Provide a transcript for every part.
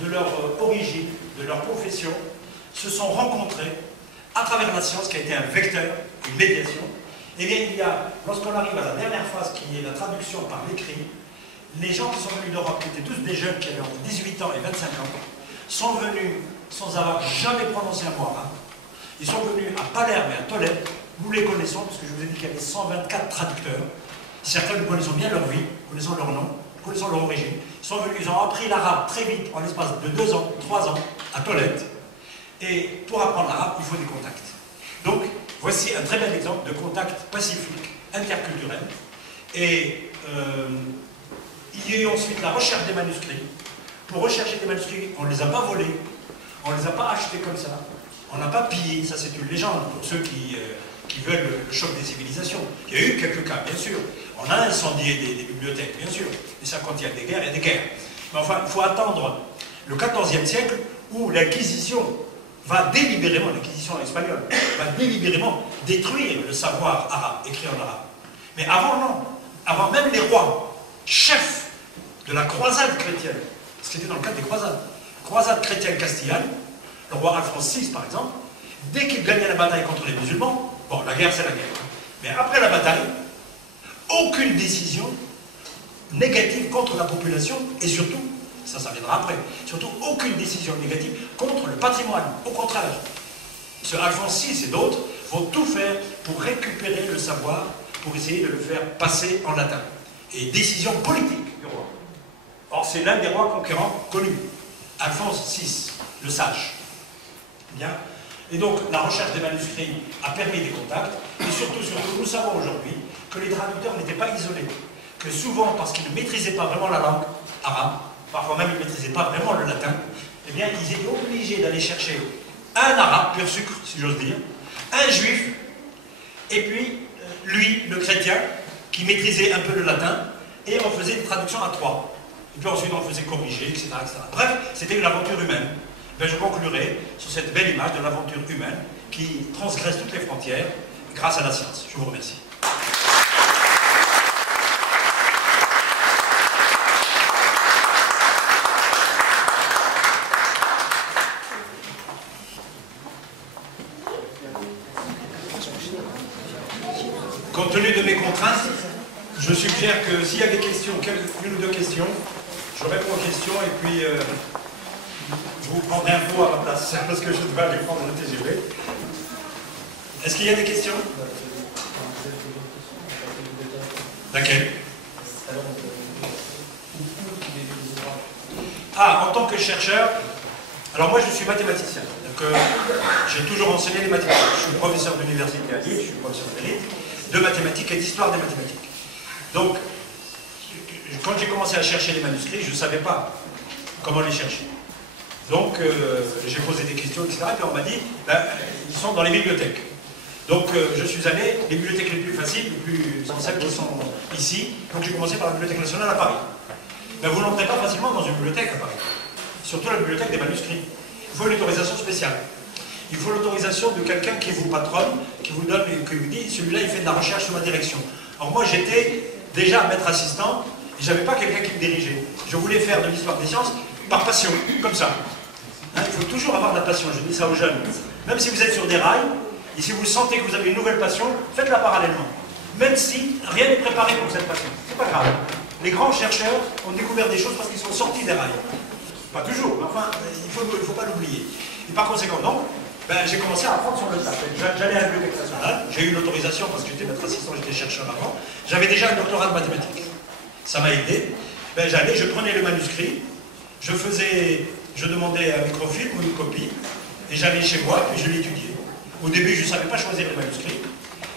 de leur origine, de leur profession, se sont rencontrés à travers la science qui a été un vecteur, une médiation. Eh bien, il y a, lorsqu'on arrive à la dernière phase qui est la traduction par l'écrit, les gens qui sont venus d'Europe, qui étaient tous des jeunes qui avaient entre 18 ans et 25 ans, sont venus sans avoir jamais prononcé un mot arabe. Ils sont venus à Palerme et à Tolède. Nous les connaissons, parce que je vous ai dit qu'il y avait 124 traducteurs. Certains nous connaissons bien leur vie, connaissons leur nom, connaissons leur origine. Ils sont venus, ils ont appris l'arabe très vite, en l'espace de 2 ans, 3 ans, à Tolède. Et pour apprendre l'arabe, il faut des contacts. Donc, voici un très bel exemple de contact pacifique, interculturel. Et il y a eu ensuite la recherche des manuscrits. Pour rechercher des manuscrits, on ne les a pas volés, on ne les a pas achetés comme ça, on n'a pas pillé, ça c'est une légende pour ceux qui veulent le choc des civilisations. Il y a eu quelques cas, bien sûr. On a incendié des bibliothèques, bien sûr. Et ça, quand il y a des guerres, il y a des guerres. Mais enfin, il faut attendre le XIVe siècle où l'Inquisition va délibérément, l'Inquisition espagnole, va délibérément détruire le savoir arabe, écrit en arabe. Mais avant, non. Avant même les rois, chefs de la croisade chrétienne, c'était dans le cadre des croisades, croisade chrétienne castillane, le roi Alphonse VI par exemple, dès qu'il gagnait la bataille contre les musulmans, bon, la guerre c'est la guerre, hein, mais après la bataille, aucune décision négative contre la population, et surtout, ça viendra après, surtout aucune décision négative contre le patrimoine. Au contraire, ce Alphonse VI et d'autres vont tout faire pour récupérer le savoir, pour essayer de le faire passer en latin. Et décision politique du roi. Or, c'est l'un des rois conquérants connus, Alphonse VI, le sage. Bien. Et donc, la recherche des manuscrits a permis des contacts, et surtout, nous savons aujourd'hui que les traducteurs n'étaient pas isolés, que souvent, parce qu'ils ne maîtrisaient pas vraiment la langue arabe, parfois même ils ne maîtrisaient pas vraiment le latin, eh bien, ils étaient obligés d'aller chercher un arabe, pur sucre, si j'ose dire, un juif, et puis, lui, le chrétien, qui maîtrisait un peu le latin, et on faisait des traductions à 3. Et puis ensuite, on faisait corriger, etc. etc. Bref, c'était une aventure humaine. Ben, je conclurai sur cette belle image de l'aventure humaine qui transgresse toutes les frontières grâce à la science. Je vous remercie. Compte tenu de mes contraintes, je suggère que s'il y a des questions, une ou deux questions, je réponds aux questions et puis je vous prendrai un pot à ma place, parce que je dois aller prendre le TGV. Est-ce qu'il y a des questions? Laquelle? Ah, en tant que chercheur, alors moi je suis mathématicien, donc j'ai toujours enseigné les mathématiques. Je suis professeur d'université à Lille, je suis professeur d'élite, de mathématiques et d'histoire des mathématiques. Donc, quand j'ai commencé à chercher les manuscrits, je ne savais pas comment les chercher. Donc, j'ai posé des questions, etc. Et puis on m'a dit, ben, ils sont dans les bibliothèques. Donc, je suis allé, les bibliothèques les plus faciles, les plus sont celles qui sont ici. Donc, j'ai commencé par la Bibliothèque nationale à Paris. Ben, vous n'entrez pas facilement dans une bibliothèque à Paris. Surtout la bibliothèque des manuscrits. Il faut une autorisation spéciale. Il faut l'autorisation de quelqu'un qui vous patronne, qui vous donne, qui vous dit, celui-là, il fait de la recherche sous ma direction. Alors, moi, j'étais déjà maître assistant, et je n'avais pas quelqu'un qui me dirigeait. Je voulais faire de l'histoire des sciences par passion, comme ça. Hein, il faut toujours avoir de la passion, je dis ça aux jeunes. Même si vous êtes sur des rails, et si vous sentez que vous avez une nouvelle passion, faites-la parallèlement. Même si rien n'est préparé pour cette passion. C'est pas grave. Les grands chercheurs ont découvert des choses parce qu'ils sont sortis des rails. Pas toujours, mais enfin, il faut pas l'oublier. Et par conséquent, donc, ben, j'ai commencé à apprendre sur le tas. J'allais à la Bibliothèque nationale, j'ai eu l'autorisation parce que j'étais maître assistant, j'étais chercheur avant. J'avais déjà un doctorat de mathématiques. Ça m'a aidé. Ben, j'allais, je prenais le manuscrit, je demandais un microfilm ou une copie, et j'allais chez moi, puis je l'étudiais. Au début, je ne savais pas choisir les manuscrits.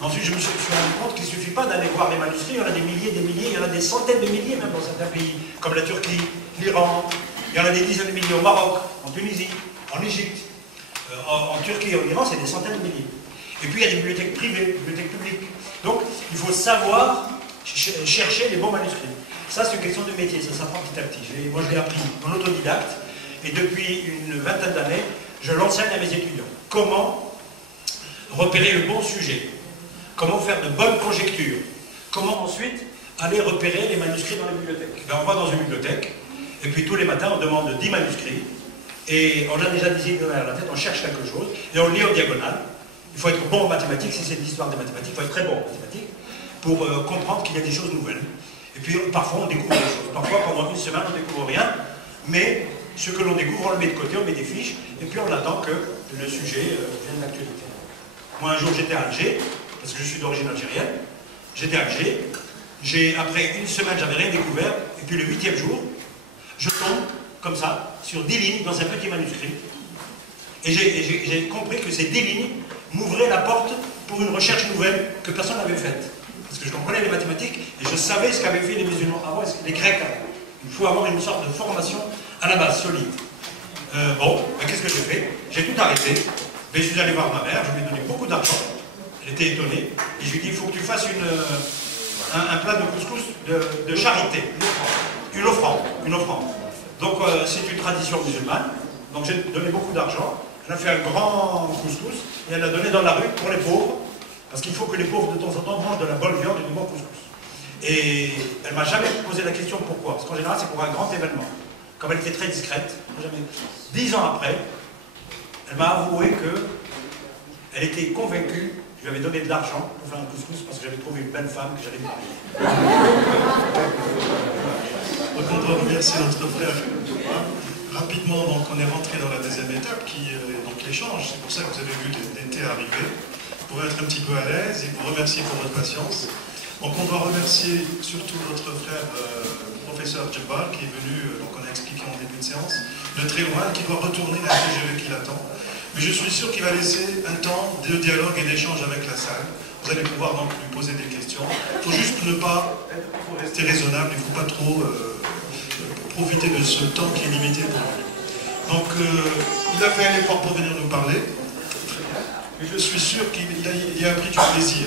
Ensuite, je me suis rendu compte qu'il ne suffit pas d'aller voir les manuscrits, il y en a des milliers, il y en a des centaines de milliers même dans certains pays, comme la Turquie, l'Iran, il y en a des dizaines de milliers au Maroc, en Tunisie, en Égypte, en Turquie et en Iran, c'est des centaines de milliers. Et puis il y a des bibliothèques privées, des bibliothèques publiques. Donc, il faut savoir chercher les bons manuscrits. Ça, c'est une question de métier, ça s'apprend petit à petit. Moi, je l'ai appris en autodidacte, et depuis une vingtaine d'années, je l'enseigne à mes étudiants. Comment repérer le bon sujet? Comment faire de bonnes conjectures? Comment ensuite aller repérer les manuscrits dans les bibliothèques? Ben, on va dans une bibliothèque, Et puis tous les matins, on demande 10 manuscrits. Et on a déjà des idées derrière la tête, on cherche quelque chose, et on lit en diagonale. Il faut être bon en mathématiques, si c'est de l'histoire des mathématiques, il faut être très bon en mathématiques, pour comprendre qu'il y a des choses nouvelles. Et puis parfois on découvre des choses. Parfois pendant une semaine on ne découvre rien, mais ce que l'on découvre, on le met de côté, on met des fiches, et puis on attend que le sujet vienne d'actualité. Moi un jour j'étais à Alger, parce que je suis d'origine algérienne, j'étais à Alger, après une semaine j'avais rien découvert, et puis le 8e jour, je tombe comme ça, sur 10 lignes dans un petit manuscrit, et j'ai compris que ces 10 lignes m'ouvraient la porte pour une recherche nouvelle que personne n'avait faite. Parce que je comprenais les mathématiques, et je savais ce qu'avaient fait les musulmans avant, les Grecs avant. Il faut avoir une sorte de formation à la base, solide. Bon, ben, qu'est-ce que j'ai fait? J'ai tout arrêté. Ben, je suis allé voir ma mère, je lui ai donné beaucoup d'argent. Elle était étonnée. Et je lui ai dit, il faut que tu fasses un plat de couscous de charité. Une offrande. Donc c'est une tradition musulmane. Donc j'ai donné beaucoup d'argent. Elle a fait un grand couscous et elle l'a donné dans la rue pour les pauvres. Parce qu'il faut que les pauvres de temps en temps mangent de la bonne viande et du bon couscous. Et elle m'a jamais posé la question pourquoi. Parce qu'en général c'est pour un grand événement. Comme elle était très discrète, 10 ans après, elle m'a avoué qu'elle était convaincue, je lui avais donné de l'argent pour faire un couscous parce que j'avais trouvé une belle femme que j'allais marier. Donc on doit remercier notre frère. Rapidement, donc, on est rentré dans la deuxième étape qui est donc l'échange. C'est pour ça que vous avez vu l'été arriver. Pour être un petit peu à l'aise et vous remercier pour votre patience. Donc on doit remercier surtout notre frère professeur Djebal qui est venu, donc on a expliqué en début de séance, de très loin, qui doit retourner à la TGV qui l'attend. Mais je suis sûr qu'il va laisser un temps de dialogue et d'échange avec la salle. Vous allez pouvoir donc lui poser des questions. Il faut juste ne pas rester raisonnable, il ne faut pas trop profiter de ce temps qui est limité pour lui. Donc il a fait un effort pour venir nous parler. Mais je suis sûr qu'il a pris du plaisir.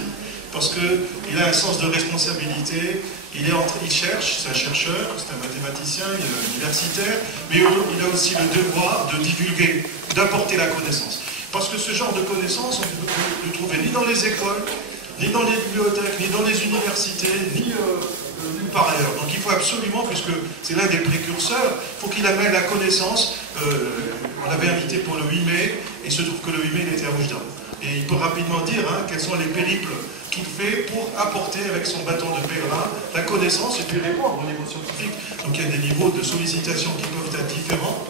Parce qu'il a un sens de responsabilité, il cherche, c'est un chercheur, c'est un mathématicien, il est universitaire, mais il a aussi le devoir de divulguer, d'apporter la connaissance. Parce que ce genre de connaissance, on ne peut le trouver ni dans les écoles, ni dans les bibliothèques, ni dans les universités, ni nulle part ailleurs. Donc il faut absolument, puisque c'est l'un des précurseurs, il faut qu'il amène la connaissance. On l'avait invité pour le 8 mai, et il se trouve que le 8 mai, il était à Oujda. Et il peut rapidement dire quels sont les périples qu'il fait pour apporter avec son bâton de pèlerin la connaissance et puis répondre au niveau scientifique. Donc il y a des niveaux de sollicitation qui peuvent être différents.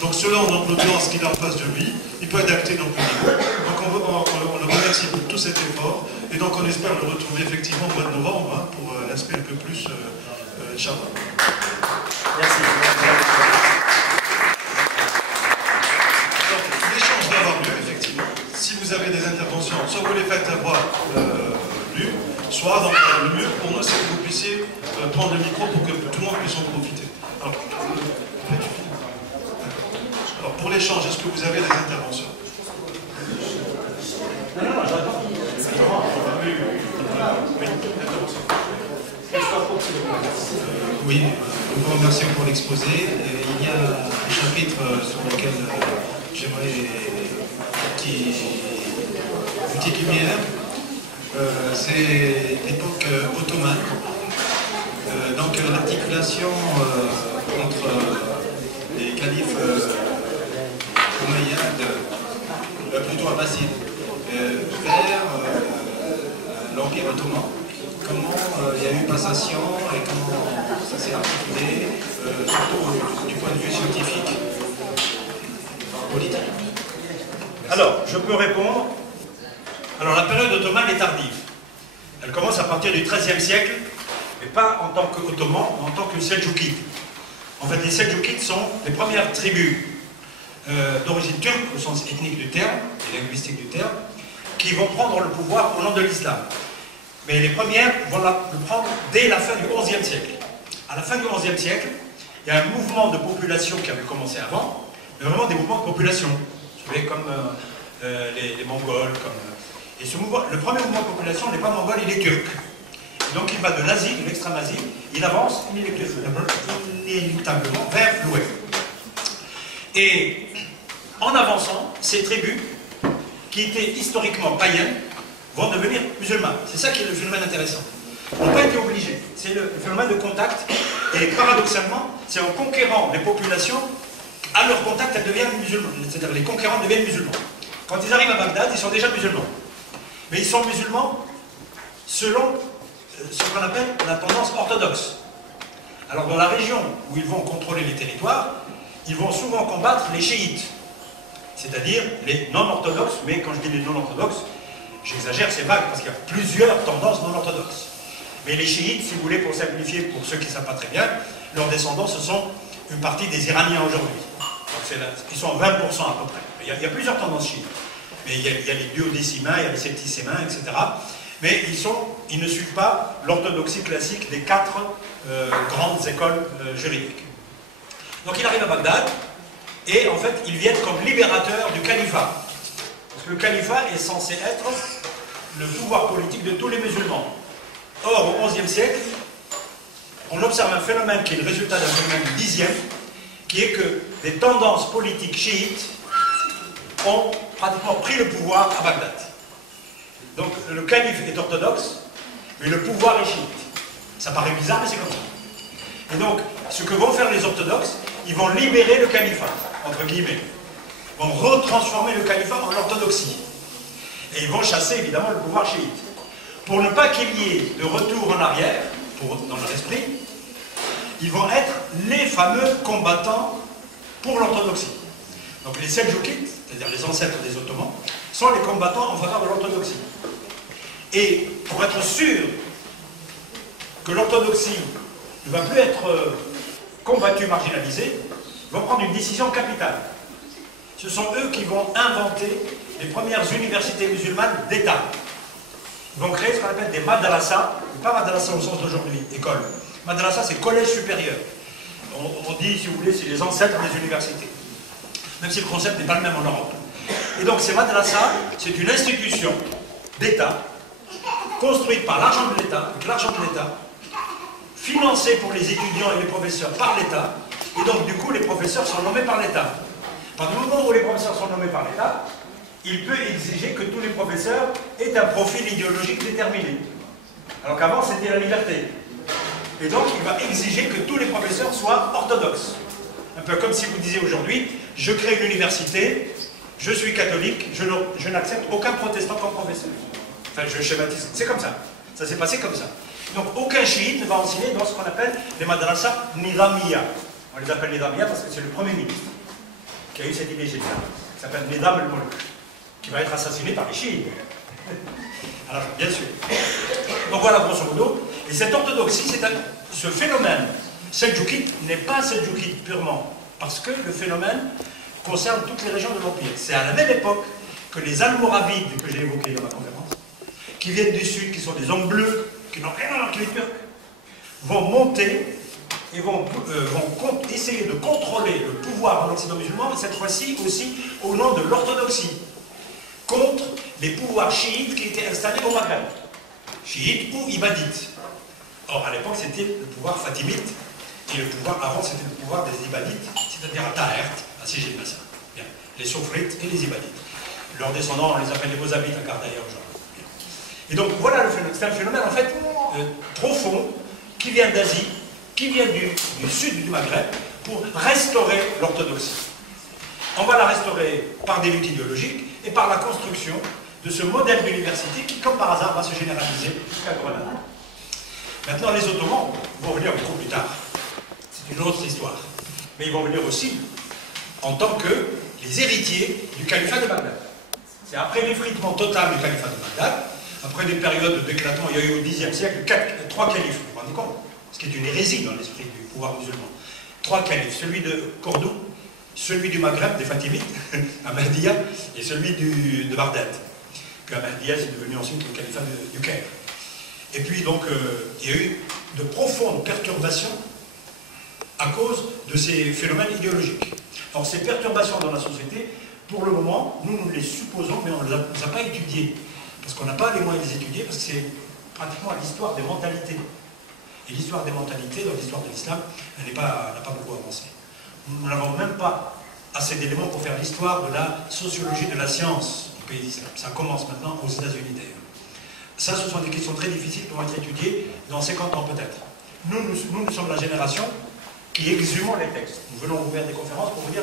Donc selon l'audience qu'il a en face de lui, il peut adapter donc le niveau. Donc on le remercie pour tout cet effort et donc on espère le retrouver effectivement au mois de novembre pour l'aspect un peu plus Inch'Allah. Merci. L'échange va avoir lieu, effectivement. Si vous avez des interventions, soit vous les faites avoir lues, soit donc, le mieux pour nous, c'est que vous puissiez prendre le micro pour que tout le monde puisse en profiter. Alors pour l'échange, est-ce que vous avez des interventions? Oui, nous vous remercions pour l'exposé. Il y a un chapitre sur lequel j'aimerais une petite lumière. C'est l'époque ottomane. Donc l'articulation entre les califes omeyyades, plutôt abbassides, vers l'Empire ottoman. Comment il y a eu passation et comment ça s'est articulé, surtout du point de vue scientifique, politique. Alors, je peux répondre. Alors, la période ottomane est tardive. Elle commence à partir du XIIIe siècle, mais pas en tant qu'ottoman, mais en tant que seldjoukides. En fait, les seldjoukides sont les premières tribus d'origine turque, au sens ethnique du terme, et linguistique du terme, qui vont prendre le pouvoir au nom de l'islam. Mais les premières vont le prendre dès la fin du XIe siècle. À la fin du XIe siècle, il y a un mouvement de population qui avait commencé avant, mais vraiment des mouvements de population. Vous savez, comme les Mongols. Et ce mouvement, le premier mouvement de population n'est pas mongol, il est turc. Et donc il va de l'Asie, de l'extrême-Asie, il avance inéluctablement vers l'ouest. Et en avançant, ces tribus, qui étaient historiquement païennes, vont devenir musulmans. C'est ça qui est le phénomène intéressant. Ils n'ont pas été obligés. C'est le phénomène de contact. Et paradoxalement, c'est en conquérant les populations, à leur contact, elles deviennent musulmanes. C'est-à-dire les conquérants deviennent musulmans. Quand ils arrivent à Bagdad, ils sont déjà musulmans. Mais ils sont musulmans selon ce qu'on appelle la tendance orthodoxe. Alors dans la région où ils vont contrôler les territoires, ils vont souvent combattre les chiites, c'est-à-dire les non-orthodoxes, mais quand je dis les non-orthodoxes, j'exagère, c'est vague, parce qu'il y a plusieurs tendances non-orthodoxes. Mais les chiites, si vous voulez, pour simplifier, pour ceux qui ne savent pas très bien, leurs descendants, ce sont une partie des Iraniens aujourd'hui. Ils sont 20% à peu près. Il y a plusieurs tendances chiites. Mais il y a les duodécimains, il y a les septicémains, etc. Mais ils ne suivent pas l'orthodoxie classique des 4 grandes écoles juridiques. Donc il arrive à Bagdad, et en fait, ils viennent comme libérateurs du califat. Parce que le califat est censé être le pouvoir politique de tous les musulmans. Or, au XIe siècle, on observe un phénomène qui est le résultat d'un phénomène du Xe, qui est que des tendances politiques chiites ont pratiquement pris le pouvoir à Bagdad. Donc le calife est orthodoxe, mais le pouvoir est chiite. Ça paraît bizarre, mais c'est comme ça. Et donc, ce que vont faire les orthodoxes, ils vont libérer le califat, entre guillemets. Ils vont retransformer le califat en l'orthodoxie. Et ils vont chasser, évidemment, le pouvoir chiite. Pour ne pas qu'il y ait de retour en arrière, dans leur esprit, ils vont être les fameux combattants pour l'orthodoxie. Donc les Seljoukides, c'est-à-dire les ancêtres des Ottomans, sont les combattants en faveur de l'orthodoxie. Et pour être sûr que l'orthodoxie ne va plus être combattue, marginalisée, ils vont prendre une décision capitale. Ce sont eux qui vont inventer les premières universités musulmanes d'État. Ils vont créer ce qu'on appelle des madrasas, pas madrasa au sens d'aujourd'hui, école. Madrasa, c'est collège supérieur. On dit, si vous voulez, c'est les ancêtres des universités. Même si le concept n'est pas le même en Europe. Et donc ces madrasas, c'est une institution d'État, construite par l'argent de l'État, avec l'argent de l'État, financée pour les étudiants et les professeurs par l'État, et donc du coup les professeurs sont nommés par l'État. À partir du moment où les professeurs sont nommés par l'État, il peut exiger que tous les professeurs aient un profil idéologique déterminé. Alors qu'avant c'était la liberté. Et donc il va exiger que tous les professeurs soient orthodoxes. Un peu comme si vous disiez aujourd'hui, je crée une université, je suis catholique, je n'accepte aucun protestant comme professeur. Enfin, je schématise, c'est comme ça. Ça s'est passé comme ça. Donc aucun chiite ne va enseigner dans ce qu'on appelle les madrasas nidamiya. On les appelle nidamiya parce que c'est le premier ministre qui a eu cette idée géniale, qui s'appelle Nidam al-Mulk, qui va être assassiné par les chiites. Alors, bien sûr. Donc voilà, grosso modo. Et cette orthodoxie, ce phénomène seldjoukide n'est pas seldjoukide purement, parce que le phénomène concerne toutes les régions de l'Empire. C'est à la même époque que les Almoravides, que j'ai évoqués dans ma conférence, qui viennent du sud, qui sont des hommes bleus, qui n'ont rien à voir avec les Turcs, vont monter et vont essayer de contrôler le pouvoir en Occident musulman, mais cette fois-ci aussi au nom de l'orthodoxie, contre les pouvoirs chiites qui étaient installés au Maghreb, chiites ou ibadites. Or, à l'époque, c'était le pouvoir fatimite, et le pouvoir avant, c'était le pouvoir des ibadites, c'est-à-dire à Tahert, à Sijil-Massa. Les soufrites et les ibadites. Leurs descendants, on les appelle les Mozabites à Gardaïa aujourd'hui. Et donc, voilà le phénomène. C'est un phénomène, en fait, profond, qui vient d'Asie, qui vient du sud du Maghreb, pour restaurer l'orthodoxie. On va la restaurer par des luttes idéologiques et par la construction de ce modèle d'université qui, comme par hasard, va se généraliser jusqu'à Grenade. Maintenant, les Ottomans vont venir beaucoup plus tard. C'est une autre histoire. Mais ils vont venir aussi en tant que les héritiers du califat de Bagdad. C'est après l'effritement total du califat de Bagdad, après des périodes d'éclatement, il y a eu au Xe siècle 3 califes, vous vous rendez compte? Ce qui est une hérésie dans l'esprit du pouvoir musulman. 3 califes, celui de Cordoue, celui du Maghreb, des Fatimides, Ahmadiyya, et celui de Bagdad. Puis Ahmadiyya, c'est devenu ensuite le califat du Caire. Et puis donc, il y a eu de profondes perturbations à cause de ces phénomènes idéologiques. Alors ces perturbations dans la société, pour le moment, nous les supposons, mais on ne les a pas étudiées. Parce qu'on n'a pas les moyens de les étudier, parce que c'est pratiquement l'histoire des mentalités. Et l'histoire des mentalités, dans l'histoire de l'islam, elle n'a pas beaucoup avancé. Nous n'avons même pas assez d'éléments pour faire l'histoire de la sociologie de la science au pays d'islam. Ça commence maintenant aux États-Unis d'ailleurs. Ça, ce sont des questions très difficiles qui vont être étudiées dans 50 ans peut-être. Nous sommes la génération qui exhumons les textes. Nous venons vous faire des conférences pour vous dire